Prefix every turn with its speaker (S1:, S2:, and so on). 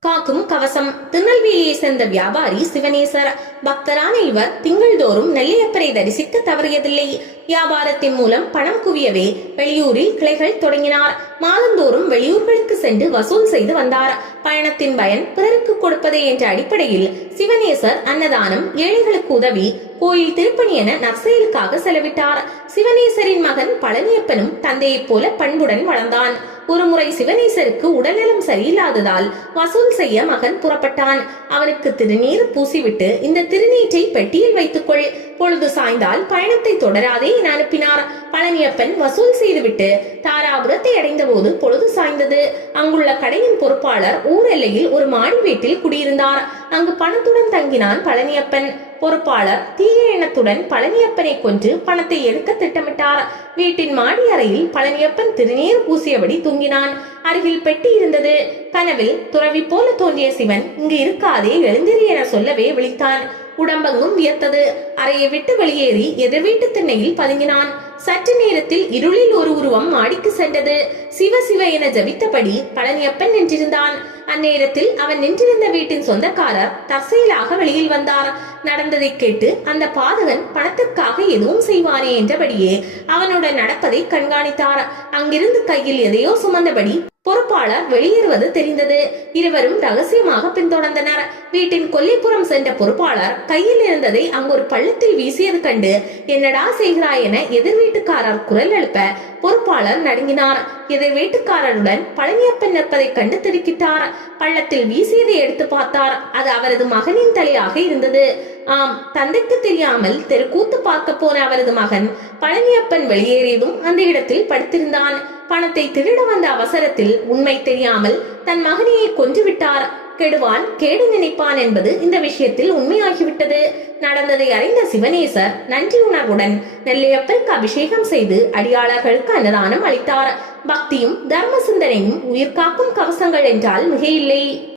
S1: காக்கும் கவசம். திருநெல்வேலியை சேர்ந்த வியாபாரி சிவனேசர். பக்தரான இவர் திங்கள்தோறும் நெல்லையப்பரை தரிசிக்க தவறியதில்லை. வியாபாரத்தின் மூலம் பணம் குவியவே வெளியூரில் கிளைகள் தொடங்கினார். மாதந்தோறும் வெளியூர்களுக்கு சென்று வசூல் செய்து வந்தார். பயணத்தின் பயன் பிறருக்கு கொடுப்பதே என்ற அடிப்படையில் சிவனேசர் அன்னதானம் ஏழைகளுக்கு உதவி கோயில் திருப்பணி என நற்செயலுக்காக செலவிட்டார். சிவனேசரின் மகன் பழனியப்பனும் தந்தையைப் போல பண்புடன் வளர்ந்தான். ஒருமுறை சிவனேசருக்கு உடல்நலம் சரியில்லாததால் வசூல் செய்ய மகன் புறப்பட்டான். அவனுக்கு திருநீர் பூசிவிட்டு இந்த திருநீற்றை பெட்டியில் வைத்துக்கொள். பொழுது சாய்ந்தால் பயணத்தை தொடராதே என அனுப்பினார். பழனியப்பன் வசூல் செய்துவிட்டு தாராபுரத்தை அடைந்தபோது பொழுது சாய்ந்தது. அங்குள்ள கடையின் பொறுப்பாளர் ஊர் எல்லையில் ஒரு மாடி வீட்டில் குடியிருந்தார். அங்கு பணத்துடன் தங்கினான் பழனியப்பன். பொறுப்பாளர் தீய எண்ணத்துடன் பழனியப்பனை கொன்று பணத்தை எடுக்க திட்டமிட்டார். வீட்டின் மாடி அறையில் பழனியப்பன் திருநீர் பூசியபடி தூங்கினான். அருகில் பெட்டி இருந்தது. கனவில் துறவி போல தோன்றிய சிவன் இங்கு இருக்காதே எழுந்திரு என சொல்லவே விழித்தான். உடம்பெங்கும் வியத்தது அறையை விட்டு வெளியேறி எதிர் வீட்டு திண்ணையில் பதுங்கினான். சற்று நேரத்தில் இருளில் ஒரு உருவம் மாடிக்கு சென்றது. சிவ சிவ என ஜபித்தபடி பழனியப்பன் நின்றிருந்தான். அந்நேரத்தில் அவன் நின்றிருந்த வீட்டின் சொந்தக்காரர் தற்செயலாக வெளியில் வந்தார். நடந்ததை கேட்டு அந்த பாதகன் பணத்திற்காக எதுவும் செய்வானே என்றபடியே அவனுடன் நடப்பதை கண்காணித்தார். அங்கிருந்து கையில் எதையோ சுமந்தபடி பொறுப்பாளர் வெளியேறுவது தெரிந்தது. இருவரும் ரகசியமாக பின்தொடர்ந்தனர். வீட்டின் கொல்லிப்புறம் சென்ற பொறுப்பாளர் கையில் இருந்ததை அங்கு ஒரு பள்ளத்தில் வீசியது கண்டு என்னடா செய்கிறாய் என எதிர் வீட்டுக்காரர் குரல் எழுப்ப பொறுப்பாளர் நடுங்கினார். எதிர் வீட்டுக்காரருடன் பழனியப்பன் நிற்பதைக் கண்டு திருக்கிட்டார் பள்ளத்தில் வீசியதை எடுத்து பார்த்தார். அது அவரது மகனின் தலையாக இருந்தது. ஆம் தந்தைக்கு தெரியாமல் தெருக்கூத்து பார்க்க போன அவரது மகன் பழனியப்பன் வெளியேறியதும் அந்த இடத்தில் படுத்திருந்தான். பணத்தை திருட வந்த அவசரத்தில் உண்மை தெரியாமல் தன் மகனையை கொன்றுவிட்டார். கெடுவான் கேடு நினைப்பான் என்பது இந்த விஷயத்தில் உண்மையாகிவிட்டது. நடந்ததை அறிந்த சிவனேசர் நன்றி உணர்வுடன் நெல்லையப்பருக்கு அபிஷேகம் செய்து அடியாளர்களுக்கு அன்னதானம் அளித்தார். பக்தியும் தர்ம சிந்தனையும் உயிர்காக்கும் கவசங்கள் என்றால் மிகையில்லை.